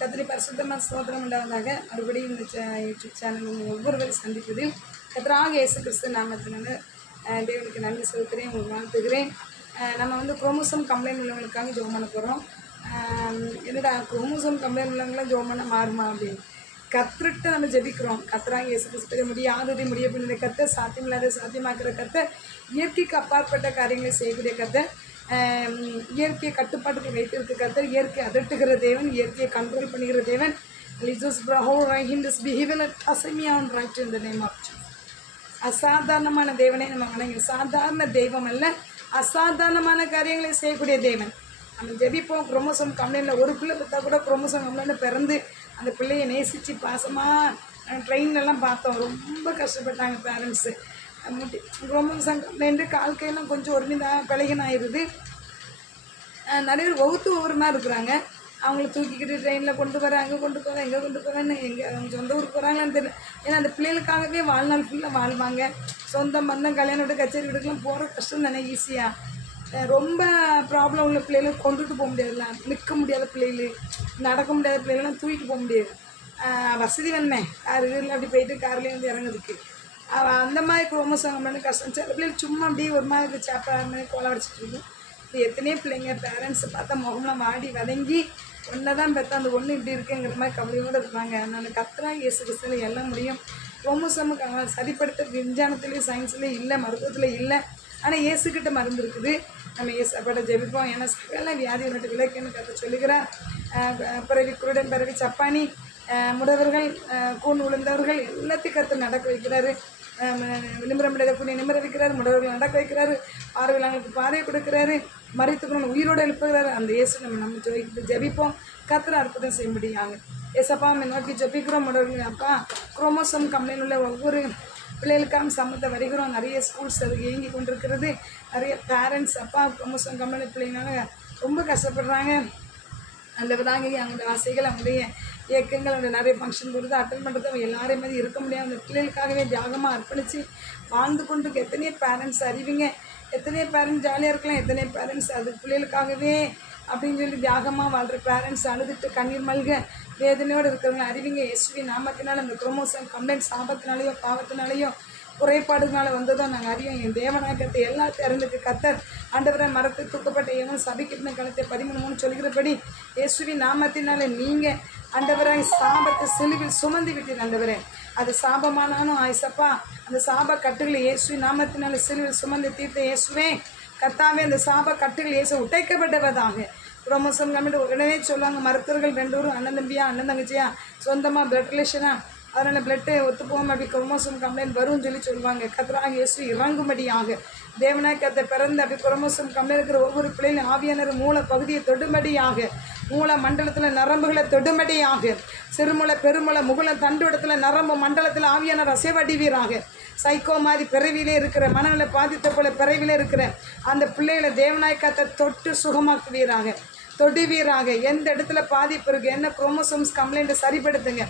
கத்திரி பரிசுத்தமாக ஸ்தோத்திரம் உண்டாவதாக. மறுபடியும் இந்த யூடியூப் சேனல் ஒவ்வொருவரையும் சந்திப்பதில் கர்த்தராக இயேசு கிறிஸ்து நாமத்தினால தேவனுக்கு நன்றி செலுத்துகிறேன், உங்களுக்கு வாழ்த்துகிறேன். நம்ம குரோமோசோம் கம்ப்ளைண்ட் உள்ளவங்களுக்காக ஜெபம் பண்ண போகிறோம். என்னடா குரோமோசோம் கம்ப்ளைண்ட் உள்ளவங்களாம் ஜெபம் பண்ண மாறுமா அப்படின்னு கர்த்தர்கிட்ட நம்ம ஜெபிக்கிறோம். கர்த்தராக இயேசு கிறிஸ்து முடியாததை முடிய பின்ன கர்த்தர், சாத்தியமில்லாத சாத்தியமாக்குற கர்த்தர், இயற்கைக்கு அப்பாற்பட்ட காரியங்களை செய்யக்கூடிய கர்த்தர், இயற்கையை கட்டுப்பாட்டுக்கு வைத்திருக்க கர்த்தர், இயற்கை அதட்டுகிற தேவன், இயற்கையை கண்ட்ரோல் பண்ணுகிற தேவன். அசாதாரணமான தேவனை நம்ம வணங்கி, சாதாரண தெய்வம் அல்ல, அசாதாரணமான காரியங்களை செய்யக்கூடிய தேவன். நம்ம ஜெபிப்போம். குரோமோசோம் கம்ப்ளைண்டில் ஒரு பிள்ளை பார்த்தா கூட குரோமோசோம் கம்ப்ளைண்டில் பிறந்து அந்த பிள்ளையை நேசித்து பாசமாக ட்ரெயின்லலாம் பார்த்தோம். ரொம்ப கஷ்டப்பட்டாங்க பேரண்ட்ஸு. குரோமோசோம் கம்ப்ளைண்ட்டு கால் கையெல்லாம் கொஞ்சம் பிழைகனாயிருது. நிறைய பேர் ஒவ்வொரு மாதிரி இருக்கிறாங்க. அவங்கள தூக்கிக்கிட்டு ட்ரெயினில் கொண்டு போகிறேன், அங்கே கொண்டு போகிறேன், எங்கே கொண்டு போகிறேன்னு, எங்கே அவங்க சொந்த ஊருக்கு போகிறாங்களான்னு தெரியல. ஏன்னா அந்த பிள்ளைகளுக்காகவே வாழ்நாள் ஃபுல்லாக வாழ்வாங்க. சொந்த பந்தம் கல்யாண வீடு கச்சேரி வீட்டுக்கெலாம் போகிற கஷ்டம் தானே. ஈஸியாக ரொம்ப ப்ராப்ளம் உள்ள பிள்ளைகளை கொண்டுட்டு போக முடியாதுல்ல. நிற்க முடியாத பிள்ளைகள், நடக்க முடியாத பிள்ளைகள்லாம் தூக்கிட்டு போக முடியாது. வசதி வேணுமே, கார் வீட்டில் அப்படி போயிட்டு கார்லேயே இறங்குறதுக்கு. அந்த மாதிரி குரோமோசோம் கம்ப்ளைண்ட் கஷ்டம். சில பிள்ளைகள் சும்மா அப்படியே ஒரு மாதிரி சேப்பர் மாதிரி கோலம் அடிச்சிட்டு இருக்கும். இது எத்தனையோ பிள்ளைங்க பேரண்ட்ஸை பார்த்தா முகம்லாம் வாடி வதங்கி ஒன்றை தான் பார்த்தா அந்த ஒன்று இப்படி இருக்குங்கிற மாதிரி கவலையோடு இருப்பாங்க. அதனால் கர்த்தராகிய இயேசு கிறிஸ்துவில் எல்லாம் முடியும். குரோமோசோமுக்கு சரிப்படுத்த விஞ்ஞானத்துலேயும் சயின்ஸ்லேயும் இல்லை, மருத்துவத்தில் இல்லை. ஆனால் இயேசுக்கிட்ட மருந்து இருக்குது. நம்ம இயேசுப்பட ஜெபிப்போம். ஏன்னா சகல வியாதி நட்டு விளக்குன்னு கற்று சொல்லுகிறார். பிறவி குருடன், பிறவி சப்பானி, முடவர்கள், கூண் உளுந்தவர்கள் எல்லாத்தையும் கற்று நடக்க வைக்கிறாரு. நிமிர முடியாத கூடிய நிமிர வைக்கிறாரு, முடவர்கள் நடக்க வைக்கிறாரு, பார்வையாளர்களுக்கு பார்வை கொடுக்குறாரு, மறித்துக்கணும் உயிரோடு எழுப்புகிறாரு. அந்த இயேசு நம்ம ஜெபிப்போம். கர்த்தர் அற்புதம் செய்ய முடியாங்க. ஏசப்பா நோக்கி ஜெபிக்கிறோம். முடவர்கள் அப்பா, குரோமோசோம் கம்ப்ளைண்ட் உள்ள ஒவ்வொரு பிள்ளைகளுக்காக சம்மத்தை வருகிறோம். நிறைய ஸ்கூல்ஸ் அது இயங்கி கொண்டிருக்கிறது. நிறைய பேரண்ட்ஸ் அப்பா குரோமோசோம் கம்ப்ளைண்ட் பிள்ளைங்களால ரொம்ப கஷ்டப்படுறாங்க. அல்லவதாங்க அவங்களுடைய ஆசைகள், அவங்களுடைய இயக்கங்கள், அவங்க நிறைய ஃபங்க்ஷன் கொடுத்து அட்டன் பண்ணுறது, அவங்க எல்லாரையும் மாதிரி இருக்க முடியாது. அந்த பிள்ளைகளுக்காகவே தியாகமாக அர்ப்பணித்து வாழ்ந்து கொண்டு எத்தனையோ பேரண்ட்ஸ் அறிவிங்க. எத்தனையோ பேரண்ட்ஸ் ஜாலியாக இருக்கலாம், எத்தனையோ பேரண்ட்ஸ் அது பிள்ளைகளுக்காகவே அப்படின்னு சொல்லி தியாகமாக வாழ்கிற பேரண்ட்ஸ் அழுதுட்டு கண்ணீர் மல்க வேதனையோடு இருக்கிறவங்க அறிவிங்க. இயேசுவின் நாமத்தினால் அந்த குரோமோசோம் கம்ப்ளைண்ட் சாபத்தினாலேயோ பாவத்தினாலேயோ குறைபாடுனால வந்ததோ நாங்கள் அறியோம். என் தேவநாயகத்தை எல்லா திறந்துக்கு கர்த்தர் ஆண்டவரை மரத்தை தூக்கப்பட்ட எவன் சபிக்கிட்ட காலத்தை 13:3 சொல்கிறபடி இயேசுவின் நாமத்தினால நீங்கள் ஆண்டவராய் சாபத்தை சிலுவில் சுமந்து விட்டீர். ஆண்டவரே அது சாபமானாலும் ஆயிசப்பா, அந்த சாப கட்டுகளை இயேசுவின் நாமத்தினால சிலுவில் சுமந்து தீர்த்த இயேசுவே கர்த்தாவே, அந்த சாப கட்டுகள் இயேசு உடைக்கப்பட்டவதாக. குரோமோசோம் கம்ப்ளைண்ட் உடனே சொல்லுவாங்க. மருத்துவர்கள் 2 பேரும் அண்ணன் தம்பியா அண்ணன் தங்கச்சியா சொந்தமாக பிளட் ரிலேஷனாக, அதனால் பிளட்டு ஒத்துப்போம் அப்படி குரோமோசோம் கம்ப்ளைண்ட் வரும்னு சொல்லுவாங்க. கர்த்தராக இயேசு இறங்கும்படியாக தேவனாய் கர்த்தர் பிறந்து அப்படி குரோமோசோம் கம்ப்ளைண்ட் இருக்கிற ஒவ்வொரு பிள்ளைகளும் ஆவியானர் மூல பகுதியை தொடும்படியாக, மூல மண்டலத்தில் நரம்புகளை தொடும்படியாக, சிறுமுலை பெருமுலை முகுல தண்டுடத்தில் நரம்பு மண்டலத்தில் ஆவியானர் அசைவடிவீராக. சைக்கோ மாதிரி பிறவிலே இருக்கிற மனநிலை பாதித்த போல பிறவிலே இருக்கிற அந்த பிள்ளைகளை தேவனாய் கர்த்தர் தொட்டு சுகமாக்குவீராக, தொடுவீராக. எந்த இடத்துல பாதிப்பு இருக்குது, என்ன குரோமோசோம்ஸ் கம்ப்ளைண்ட்டை சரிப்படுத்துங்க.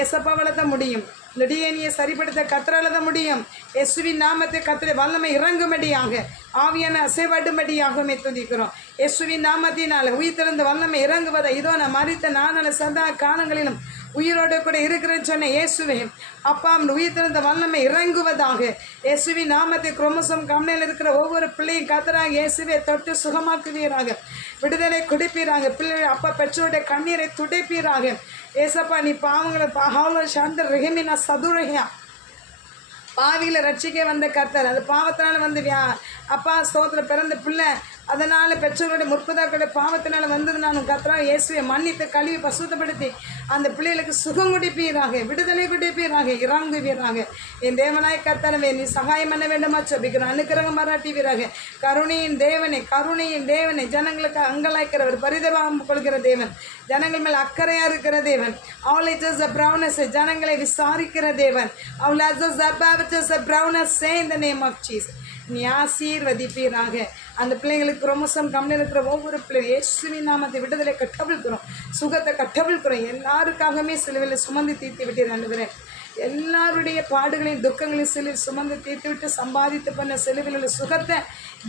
ஏசப்பாவால் தான் முடியும். இந்த டிஎன்ஏ சரிப்படுத்த கர்த்தரால் தான் முடியும். இயேசுவின் நாமத்தை கர்த்தரை வல்லமை இறங்கும்படியாக, ஆவியான அசைவாடும்படியாகவே துதிக்கிறோம். இயேசுவின் நாமத்தினால் உயிர்த்தெழுந்த வல்லமை இறங்குவதை இதோ நான் மறித்த நானான சதா காலங்களிலும் உயிரோடு கூட இருக்கிறேன்னு சொன்ன இயேசுவே அப்பா, உயிர்த்தெழுந்த வல்லமை இறங்குவதாக. இயேசுவின் நாமத்தை குரோமோசோம் கம்ப்ளைண்டில் இருக்கிற ஒவ்வொரு பிள்ளையும் கர்த்தராக இயேசுவை தொட்டு சுகமாக்குவீராக, விடுதலை கொடுப்பீராக. பிள்ளைகள் அப்பா பெற்றோருடைய கண்ணீரை துடைப்பீராக. ஏசப்பா நீ பாவங்களை பாவ சாந்த ரஹிமினா சதுரஹியா பாவிகளை ரட்சிக்க வந்த கர்த்தர், அது பாவத்தினால வந்து அப்பா ஸ்தோத்திர பிறந்த பிள்ளை, அதனால் பெற்றோருடைய முற்பதாக்களுடைய பாவத்தினால் வந்தது. நான் கர்த்தராக இயேசுவை மன்னித்து கழுவி பசுத்தப்படுத்தி அந்த பிள்ளைகளுக்கு சுகம் குடிப்பீராக, விடுதலை குடிப்பீராக, இறங்குவீராக. என் தேவனாய் கர்த்தரவே நீ சகாயம் பண்ண வேண்டுமா சொல்லிக்கிறோம். அனுக்கிரகம் பாராட்டுவீராக. கருணையின் தேவனை, கருணையின் தேவனை, ஜனங்களுக்கு அங்கலாய்க்கிறவர், பரிதபாகம் கொள்கிற தேவன், ஜனங்கள் மேல் அக்கறையாக இருக்கிற தேவன், அவளைஸ் பிரவுனஸ் ஜனங்களை விசாரிக்கிற தேவன், அவள் பிரவுனஸ் இந்த நேம் ஆஃப் ஜீசஸ் நீ ஆசீர்வதிப்பீராக. அந்த பிள்ளைங்களுக்கு குரோமோசோம் கம்ப்ளைண்ட் இருக்கிற ஒவ்வொரு பிள்ளைங்க இயேசுவின் நாமத்தை விடுதலை கட்டவிழ்க்கிறோம், சுகத்தை கட்டவிழ்க்கிறோம். எல்லாருக்காகவே சிலுவையில் சுமந்து தீர்த்து விட்டீர் ஆண்டவரே. எல்லாருடைய பாடுகளையும் துக்கங்களையும் சிலுவையில் சுமந்து தீர்த்து விட்டு சம்பாதித்து பண்ண சிலுவையில் உள்ள சுகத்தை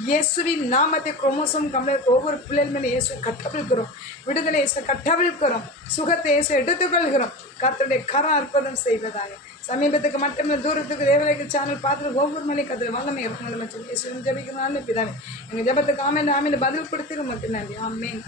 இயேசுவின் நாமத்தை குரோமோசோம் கம்ப்ளைண்ட் ஒவ்வொரு பிள்ளைகள் மேலே இயேசு கட்டவிழ்க்கிறோம். விடுதலை இயேசு கட்டவிழ்க்கிறோம். சுகத்தை இயேசு எடுத்துக்கொள்கிறோம். கர்த்தருடைய கரம் அற்புதம் செய்வதாக. சமீபத்துக்கு மட்டுமே தூரத்துக்கு தேவலைக்கு சேனல் பார்த்துட்டு ஒவ்வொரு மணி கதில் வல்லமை இருக்கும். இயேசு ஜெபிக்கிறான்னு பிதாவே எங்கள் ஜெபத்துக்கு ஆமேன் பதில் கொடுத்துக்க மட்டும் நன்றி. ஆமேன்.